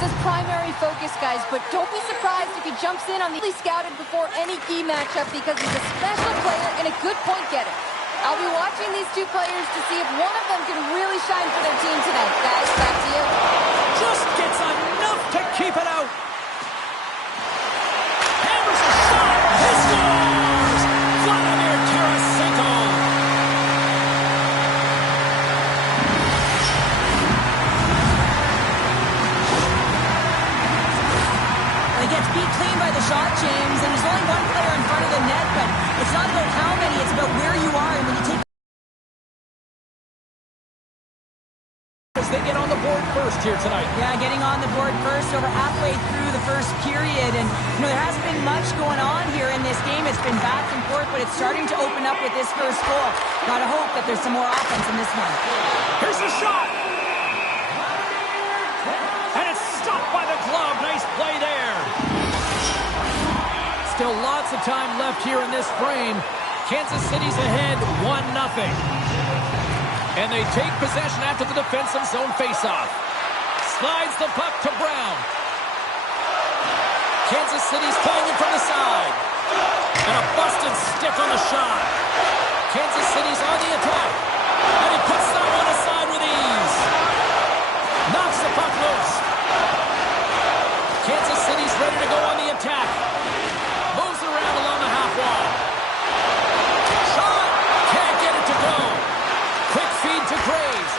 is his primary focus, guys, but don't be surprised if he jumps in on the scouted before any key matchup because he's a special player and a good point getter. I'll be watching these two players to see if one of them can really shine for their team tonight. Guys, back to you. Just gets enough to keep it out. Hammers a shot. He scores! Vladimir Tarasenko. He gets beat clean by the shot, James, and there's only one player in front of the net, but it's not about how many, it's about where you are, and when you take... As they get on the board first here tonight. Yeah, getting on the board first over halfway through the first period, and there hasn't been much going on here in this game. It's been back and forth, but it's starting to open up with this first goal. Gotta hope that there's some more offense in this one. Here's the shot! And it's stopped by the glove. Nice play there. Still lots of time left here in this frame. Kansas City's ahead 1-0. And they take possession after the defensive zone faceoff. Slides the puck to Brown. Kansas City's playing it from the side. And a busted stick on the shot. Kansas City's on the attack. And he puts that one aside with ease. Knocks the puck loose. Kansas City's ready to go on the attack. Moves around along the half wall. Shot! Can't get it to go. Quick feed to Graves.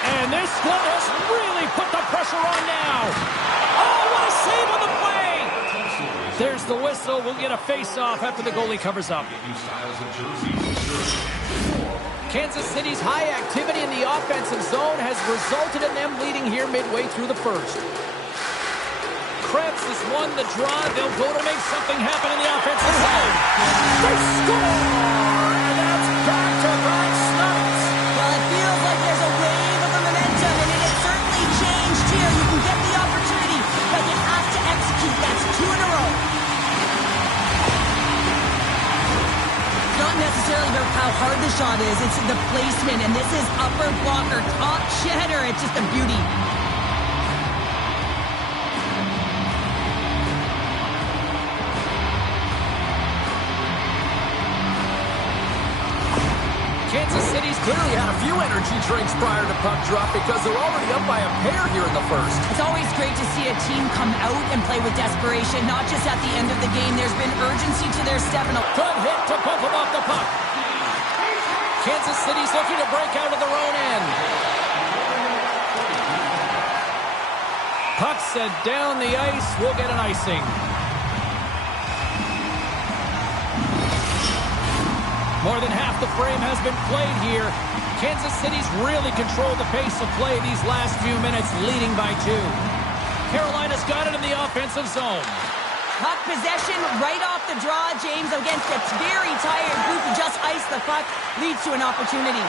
And this one has really put the pressure on now. Oh, what a save on the play! There's the whistle. We'll get a face-off after the goalie covers up. Kansas City's high activity in the offensive zone has resulted in them leading here midway through the first. Krebs has won the draw. They'll go to make something happen in the offensive zone. They score! And that's back-to-back snuts. Well, it feels like there's a wave of the momentum, and it has certainly changed here. You can get the opportunity, but you have to execute. That's 2 in a row. It's not necessarily about how hard the shot is. It's the placement, and this is upper blocker, top cheddar. It's just a beauty. Kansas City's clearly had a few energy drinks prior to puck drop because they're already up by a pair here in the first. It's always great to see a team come out and play with desperation, not just at the end of the game. There's been urgency to their step. And a good hit to bump them off the puck. Kansas City's looking to break out of their own end. Puck set down the ice. We'll get an icing. More than half the frame has been played here. Kansas City's really controlled the pace of play these last few minutes, leading by 2. Carolina's got it in the offensive zone. Puck possession right off the draw, James, against a very tired group who just iced the puck, leads to an opportunity.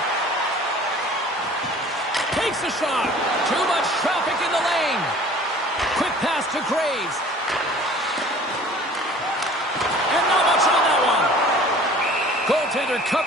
Takes a shot. Too much traffic in the lane. Quick pass to Graves. And not much on that one. Goaltender Cup.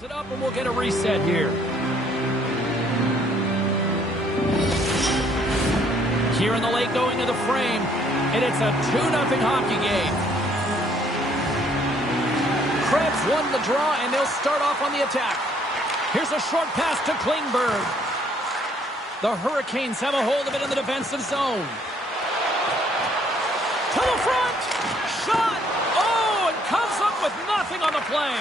Sit up and we'll get a reset here. Here in the late going to the frame, and it's a 2-0 hockey game. Krebs won the draw, and they'll start off on the attack. Here's a short pass to Klingberg. The Hurricanes have a hold of it in the defensive zone. To the front! Shot! Oh, and comes up with nothing on the play.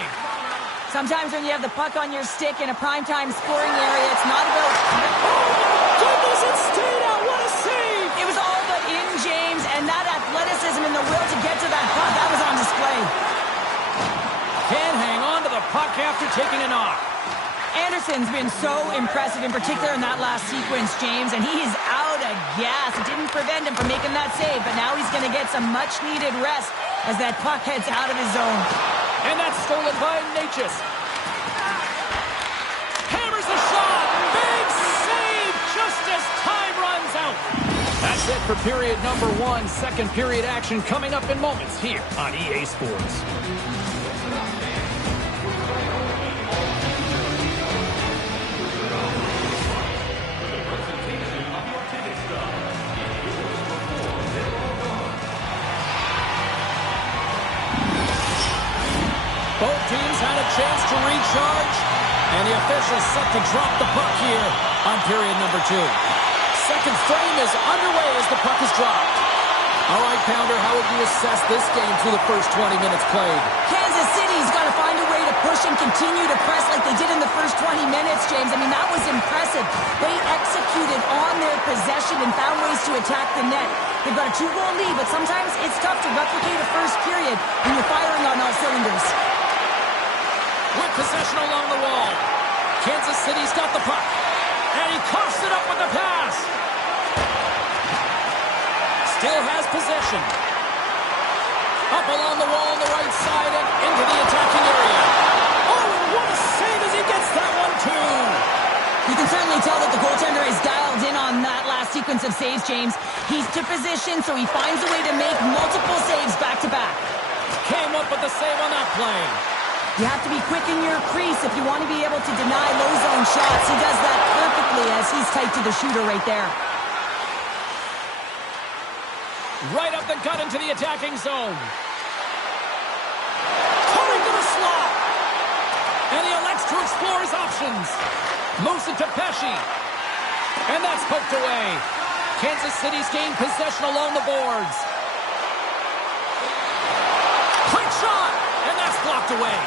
Sometimes when you have the puck on your stick in a primetime scoring area, it's not about... Oh, goodness, it stayed out. What a save! It was all but in, James, and that athleticism and the will to get to that puck, that was on display. Can hang on to the puck after taking a knock. Anderson's been so impressive, in particular in that last sequence, James, and he's out of gas. It didn't prevent him from making that save, but now he's going to get some much-needed rest as that puck heads out of his zone. And that's stolen by Natchez. Hammers a shot. Big save just as time runs out. That's it for period number 1. Second period action coming up in moments here on EA Sports. Both teams had a chance to recharge, and the officials set to drop the puck here on period number 2. Second frame is underway as the puck is dropped. All right, Pounder, how would you assess this game through the first 20 minutes played? Kansas City's got to find a way to push and continue to press like they did in the first 20 minutes, James. I mean, that was impressive. They executed on their possession and found ways to attack the net. They've got a 2-goal lead, but sometimes it's tough to replicate a first period when you're firing on all cylinders. With possession along the wall. Kansas City's got the puck. And he coughs it up with the pass. Still has possession. Up along the wall on the right side and into the attacking area. Oh, what a save as he gets that one, too. You can certainly tell that the goaltender is dialed in on that last sequence of saves, James. He's to position, so he finds a way to make multiple saves back-to-back. Came up with the save on that play. You have to be quick in your crease if you want to be able to deny low zone shots. He does that perfectly as he's tight to the shooter right there. Right up the gut into the attacking zone. Coming to the slot. And he elects to explore his options. Moves it to Pesci. And that's poked away. Kansas City's gained possession along the boards. Quick shot. And that's blocked away.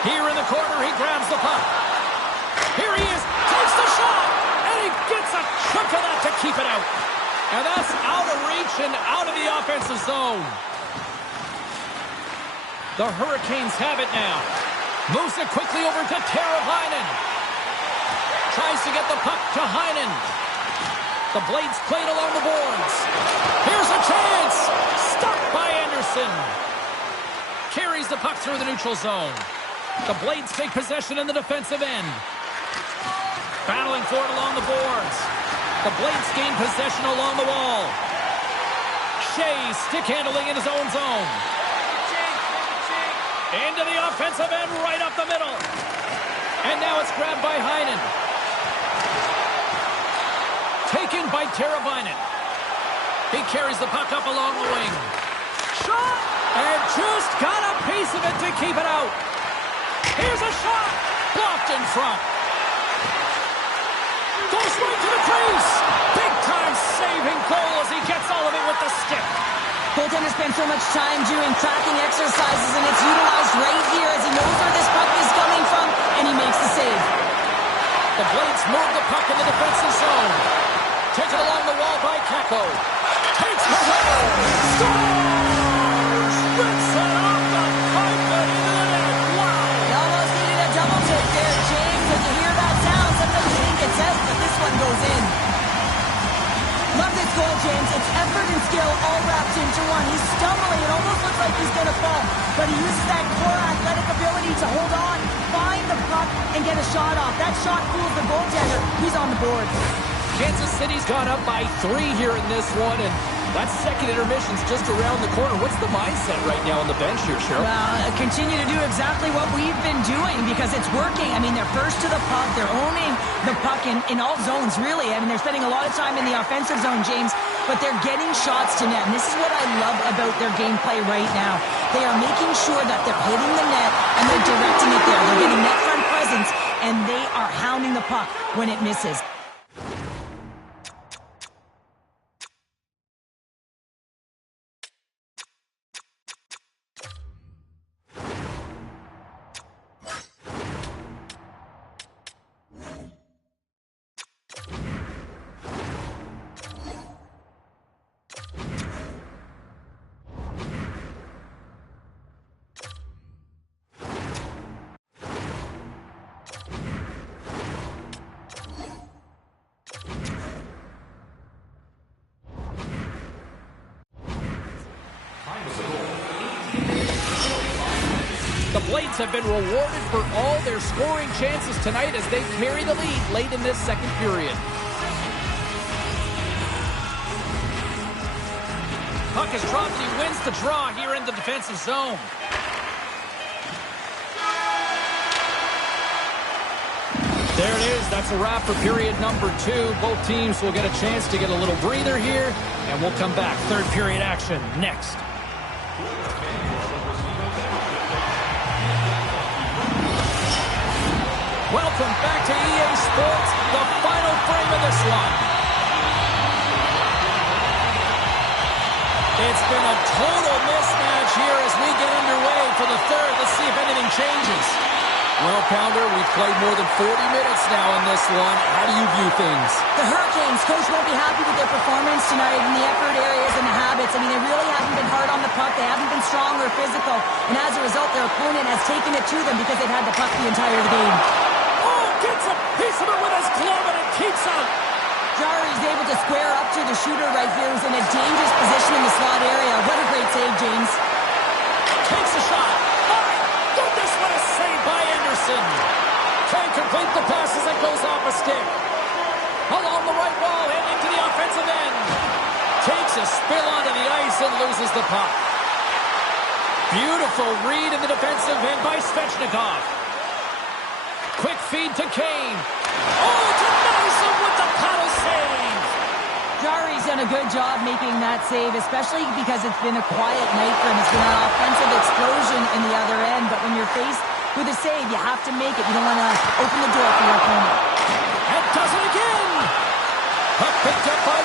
Here in the corner, he grabs the puck. Here he is, takes the shot, and he gets a chunk of that to keep it out. And that's out of reach and out of the offensive zone. The Hurricanes have it now. Moves it quickly over to Teravainen. Tries to get the puck to Heinen. The Blades played along the boards. Here's a chance. Stopped by Anderson. Carries the puck through the neutral zone. The Blades take possession in the defensive end. Battling for it along the boards. The Blades gain possession along the wall. Shea stick handling in his own zone. Into the offensive end right up the middle. And now it's grabbed by Heinen. Taken by Teravainen. He carries the puck up along the wing. Shot! And just got a piece of it to keep it out. Here's a shot. Blocked in front. Goes right to the crease. Big-time saving goal as he gets all of it with the stick. Goaltender spent so much time doing tracking exercises, and it's utilized right here as he knows where this puck is coming from, and he makes the save. The Blades move the puck in the defensive zone. Taken along the wall by Kakko. Takes the shot. Scores! Rips it off the pipe and into the net. Wow! He almost needed a double tip there, James. When you hear that sound, sometimes you think it's out, but this one goes in. Love this goal, James. It's effort and skill all wrapped into one. He's stumbling. It almost looks like he's going to fall. But he uses that core athletic ability to hold on, find the puck, and get a shot off. That shot fools the goaltender. He's on the board. Kansas City's gone up by 3 here in this one, and that second intermission's just around the corner. What's the mindset right now on the bench here, Cheryl? Well, continue to do exactly what we've been doing because it's working. I mean, they're first to the puck. They're owning the puck in all zones, really. I mean, they're spending a lot of time in the offensive zone, James, but they're getting shots to net. And this is what I love about their gameplay right now. They are making sure that they're hitting the net and they're directing it there. They're getting net front presence, and they are hounding the puck when it misses. The Blades have been rewarded for all their scoring chances tonight as they carry the lead late in this second period. Puck is dropped and he wins the draw here in the defensive zone. There it is. That's a wrap for period number 2. Both teams will get a chance to get a little breather here, and we'll come back. Third period action next. Welcome back to EA Sports, the final frame of this one. It's been a total mismatch here as we get underway for the third. Let's see if anything changes. Well, Pounder, we've played more than 40 minutes now in this one. How do you view things? The Hurricanes, coach won't be happy with their performance tonight in the effort areas and the habits. I mean, they really haven't been hard on the puck. They haven't been strong or physical. And as a result, their opponent has taken it to them because they've had the puck the entire game. Oh, gets a piece of it with his glove and it keeps out. Jari's able to square up to the shooter right here, who's in a dangerous position in the slot area. What a great save, James. Takes a shot. My goodness, what a save by Anderson. Can't complete the pass as it goes off a stick. Along the right wall and into the offensive end. Takes a spill onto the ice and loses the puck. Beautiful read in the defensive end by Svechnikov. Quick feed to Kane. Oh, denies him with the paddle save. Jari's done a good job making that save, especially because it's been a quiet night for him. It's been an offensive explosion in the other end, but when you're faced with a save, you have to make it. You don't want to open the door for your opponent. And does it again. Puck picked up by